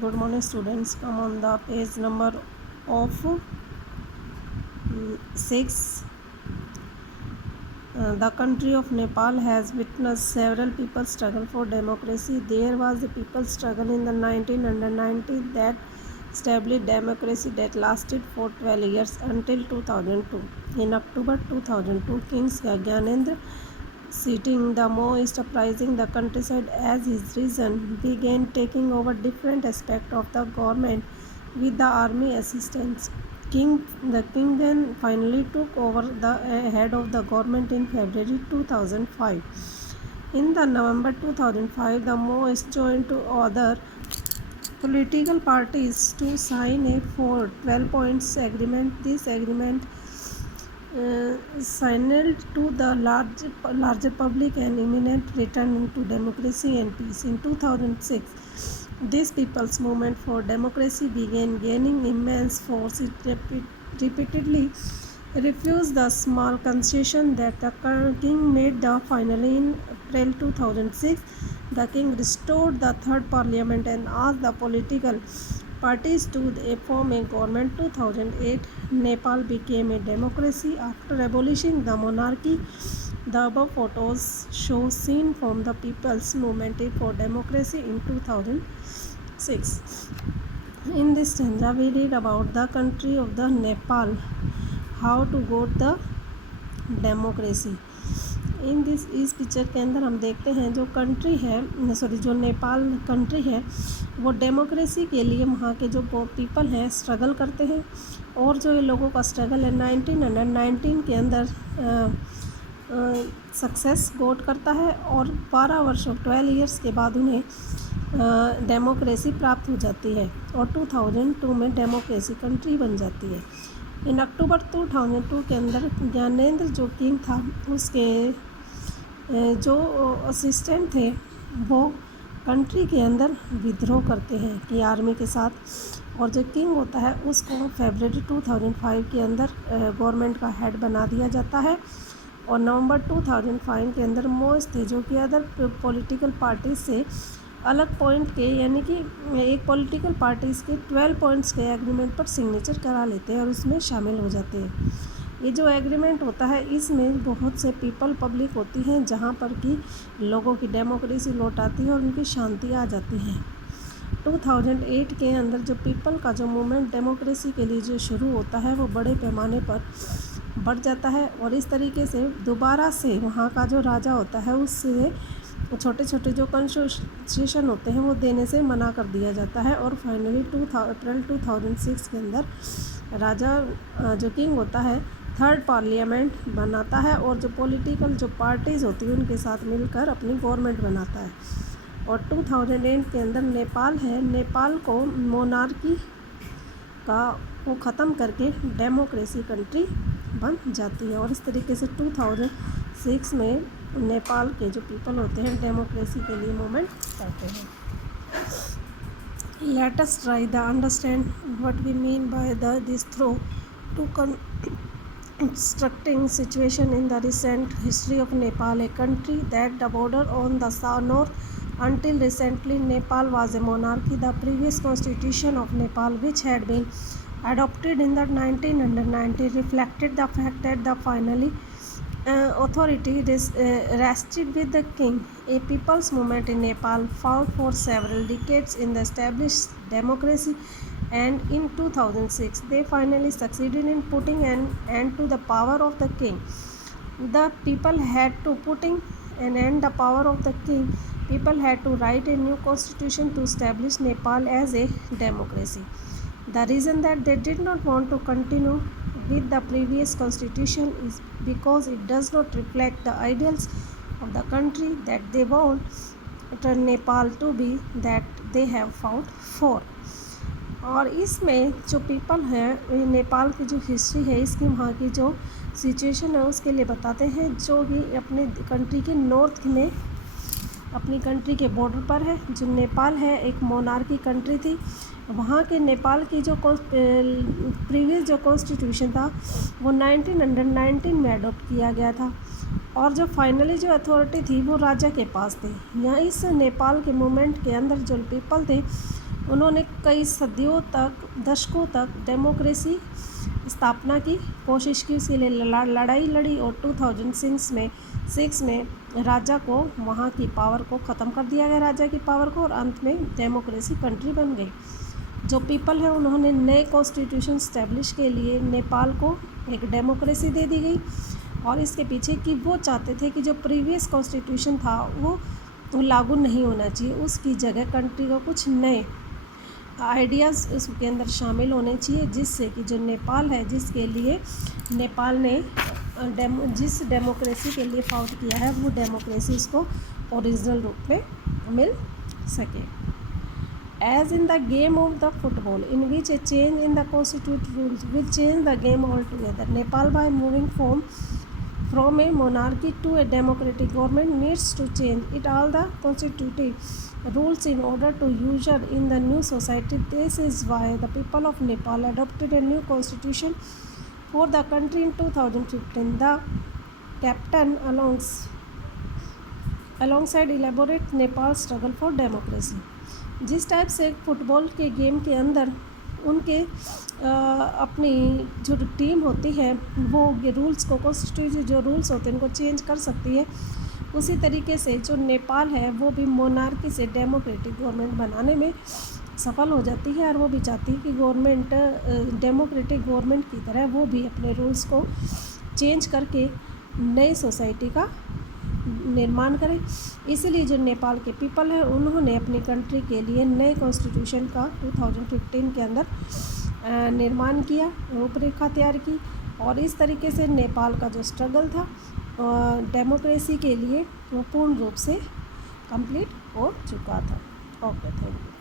Good morning, students. Come on the page number of 6. The country of Nepal has witnessed several people struggle for democracy. There was the people's struggle in the 1990 that established democracy that lasted for 12 years until 2002. In October 2002, King Gyanendra, sitting the most uprising the countryside as his reason, began taking over different aspects of the government with the army assistance. The king then finally took over the head of the government in February 2005. In the November 2005, the most joined to other political parties to sign a 12 points agreement. This agreement signaled to the larger public an imminent return to democracy and peace. In 2006, this people's movement for democracy began gaining immense force. It repeatedly refused the small concession that the king made. Finally, in April 2006, the king restored the third parliament and asked the political parties to form a government. 2008, Nepal became a democracy after abolishing the monarchy. The above photos show scene from the People's Movement for Democracy in 2006. In this stanza, we read about the country of the Nepal, how to got the democracy. In this इस picture के अंदर हम देखते हैं जो country है जो Nepal country है वो डेमोक्रेसी के लिए वहाँ के जो पीपल हैं स्ट्रगल करते हैं और जो ये लोगों का स्ट्रगल है 1919 के अंदर सक्सेस गोट करता है और 12 वर्षों 12 इयर्स के बाद उन्हें डेमोक्रेसी प्राप्त हो जाती है और 2002 में डेमोक्रेसी कंट्री बन जाती है। इन अक्टूबर 2002 के अंदर ज्ञानेंद्र जो किंग था उसके जो असिस्टेंट थे वो कंट्री के अंदर विद्रोह करते हैं कि आर्मी के साथ और जो किंग होता है उसको फरवरी 2005 के अंदर गवर्नमेंट का हेड बना दिया जाता है और नवंबर 2005 के अंदर मोस्ट थे जो कि अदर पॉलिटिकल पार्टी से अलग पॉइंट के यानी कि एक पॉलिटिकल पार्टीज़ के 12 पॉइंट्स के एग्रीमेंट पर सिग्नेचर करा लेते हैं और उसमें शामिल हो जाते हैं। ये जो एग्रीमेंट होता है इसमें बहुत से पीपल पब्लिक होती हैं जहाँ पर कि लोगों की डेमोक्रेसी लौट आती है और उनकी शांति आ जाती है। 2008 के अंदर जो पीपल का जो मूवमेंट डेमोक्रेसी के लिए जो शुरू होता है वो बड़े पैमाने पर बढ़ जाता है और इस तरीके से दोबारा से वहाँ का जो राजा होता है उससे छोटे छोटे जो कंसेशन होते हैं वो देने से मना कर दिया जाता है और फाइनली अप्रैल 2006 के अंदर राजा जो किंग होता है थर्ड पार्लियामेंट बनाता है और जो पॉलिटिकल जो पार्टीज़ होती हैं उनके साथ मिलकर अपनी गवर्नमेंट बनाता है और 2008 के अंदर नेपाल है नेपाल को मोनार्की का वो ख़त्म करके डेमोक्रेसी कंट्री बन जाती है और इस तरीके से 2006 में नेपाल के जो पीपल होते हैं डेमोक्रेसी के लिए मूवमेंट करते हैं। Let us try the understand what we mean by this through to constructing situation in the recent history of Nepal, a country that the border on the north. Until recently, Nepal was a monarchy. The previous constitution of Nepal, which had been adopted in the 1990, reflected the fact that the finally authority rested with the king. A people's movement in Nepal fought for several decades in the established democracy, and in 2006 they finally succeeded in putting an end to the power of the king. The people had to putting an end the power of the king. People had to write a new constitution to establish Nepal as a democracy. The reason that they did not want to continue with the previous constitution is because it does not reflect the ideals of the country that they want Nepal to be, that they have fought for. और इसमें जो people हैं नेपाल की जो history है इसकी वहाँ की जो सिचुएशन है उसके लिए बताते हैं जो कि अपने कंट्री के नॉर्थ में अपनी कंट्री के बॉर्डर पर है। जो नेपाल है एक मोनार्की कंट्री थी, वहाँ के नेपाल की जो प्रीवियस जो कॉन्स्टिट्यूशन था वो 1919 में अडॉप्ट किया गया था और जो फाइनली जो अथॉरिटी थी वो राजा के पास थी। यहाँ इस नेपाल के मूवमेंट के अंदर जो पीपल थे उन्होंने कई सदियों तक, दशकों तक डेमोक्रेसी स्थापना की कोशिश की, उसके लिए लड़ाई लड़ी और 2006 में राजा को, वहाँ की पावर को ख़त्म कर दिया गया, राजा की पावर को, और अंत में डेमोक्रेसी कंट्री बन गई। जो पीपल है उन्होंने नए कॉन्स्टिट्यूशन स्टैब्लिश के लिए नेपाल को एक डेमोक्रेसी दे दी गई, और इसके पीछे कि वो चाहते थे कि जो प्रीवियस कॉन्स्टिट्यूशन था वो लागू नहीं होना चाहिए, उसकी जगह कंट्री को कुछ नए आइडियाज़ उसके अंदर शामिल होने चाहिए, जिससे कि जो नेपाल है, जिसके लिए नेपाल ने जिस डेमोक्रेसी के लिए फाउट किया है, वो डेमोक्रेसी उसको ओरिजिनल रूप में मिल सके। As in the game of the football, in which a change in the constituted rules will change the game altogether, Nepal, by moving from a monarchy to a democratic government, needs to change it all the constitutive rules in order to usher in the new society. This is why the people of Nepal adopted a new constitution for the country in 2015. The captain alongside elaborate Nepal's struggle for democracy. जिस type से football के game के अंदर उनके अपनी जो team होती है वो रूल्स को, कॉन्स्टिट्यूशन जो रूल्स होते हैं उनको चेंज कर सकती है, उसी तरीके से जो नेपाल है वो भी मोनार्की से डेमोक्रेटिक गवर्नमेंट बनाने में सफल हो जाती है, और वो भी चाहती है कि गवर्नमेंट डेमोक्रेटिक गवर्नमेंट की तरह वो भी अपने रूल्स को चेंज करके नई सोसाइटी का निर्माण करें। इसीलिए जो नेपाल के पीपल हैं उन्होंने अपनी कंट्री के लिए नए कॉन्स्टिट्यूशन का 2015 के अंदर निर्माण किया, रूपरेखा तैयार की, और इस तरीके से नेपाल का जो स्ट्रगल था डेमोक्रेसी के लिए वो पूर्ण रूप से कंप्लीट हो चुका था। Okay, thank you.